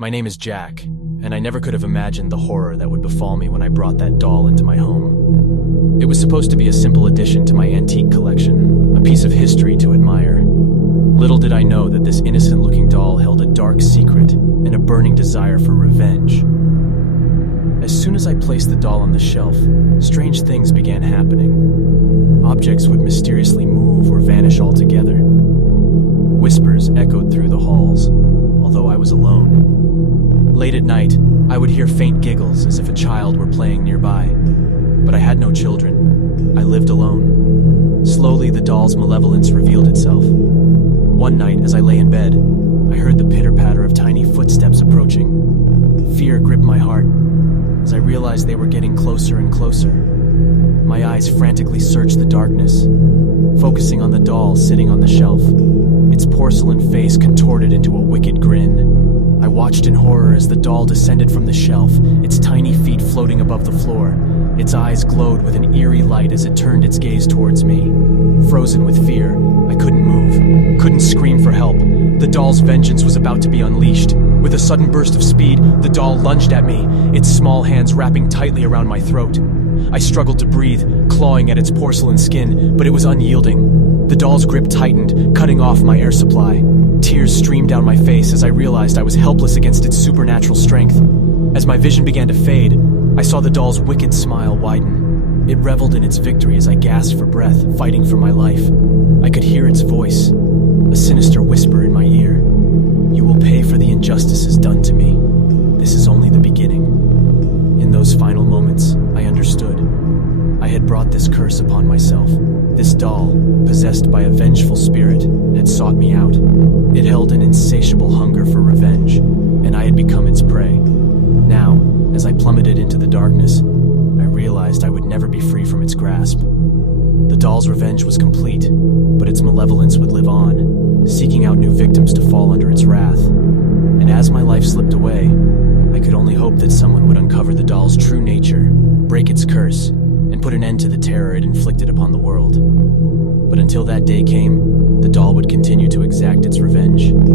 My name is Jack, and I never could have imagined the horror that would befall me when I brought that doll into my home. It was supposed to be a simple addition to my antique collection, a piece of history to admire. Little did I know that this innocent-looking doll held a dark secret and a burning desire for revenge. As soon as I placed the doll on the shelf, strange things began happening. Objects would mysteriously move or vanish altogether. Whispers echoed through the halls, although I was alone. Late at night, I would hear faint giggles as if a child were playing nearby. But I had no children. I lived alone. Slowly, the doll's malevolence revealed itself. One night, as I lay in bed, I heard the pitter-patter of tiny footsteps approaching. Fear gripped my heart as I realized they were getting closer and closer. My eyes frantically searched the darkness, focusing on the doll sitting on the shelf, its porcelain face contorted into a wicked grin. I watched in horror as the doll descended from the shelf, its tiny feet floating above the floor. Its eyes glowed with an eerie light as it turned its gaze towards me. Frozen with fear, I couldn't move, couldn't scream for help. The doll's vengeance was about to be unleashed. With a sudden burst of speed, the doll lunged at me, its small hands wrapping tightly around my throat. I struggled to breathe, clawing at its porcelain skin, but it was unyielding. The doll's grip tightened, cutting off my air supply. Tears streamed down my face as I realized I was helpless against its supernatural strength. As my vision began to fade, I saw the doll's wicked smile widen. It reveled in its victory as I gasped for breath, fighting for my life. I could hear its voice, a sinister whisper in my ear. "You will pay for the injustices done to me. This is only the beginning." In those final moments, I understood. I had brought this curse upon myself. This doll, possessed by a vengeful spirit, had sought me out. It held an insatiable hunger for revenge, and I had become its prey. Now, as I plummeted into the darkness, I realized I would never be free from its grasp. The doll's revenge was complete, but its malevolence would live on, seeking out new victims to fall under its wrath. And as my life slipped away, I could only hope that someone would uncover the doll's true nature, break its curse, and put an end to the terror it inflicted upon the world. But until that day came, the doll would continue to exact its revenge.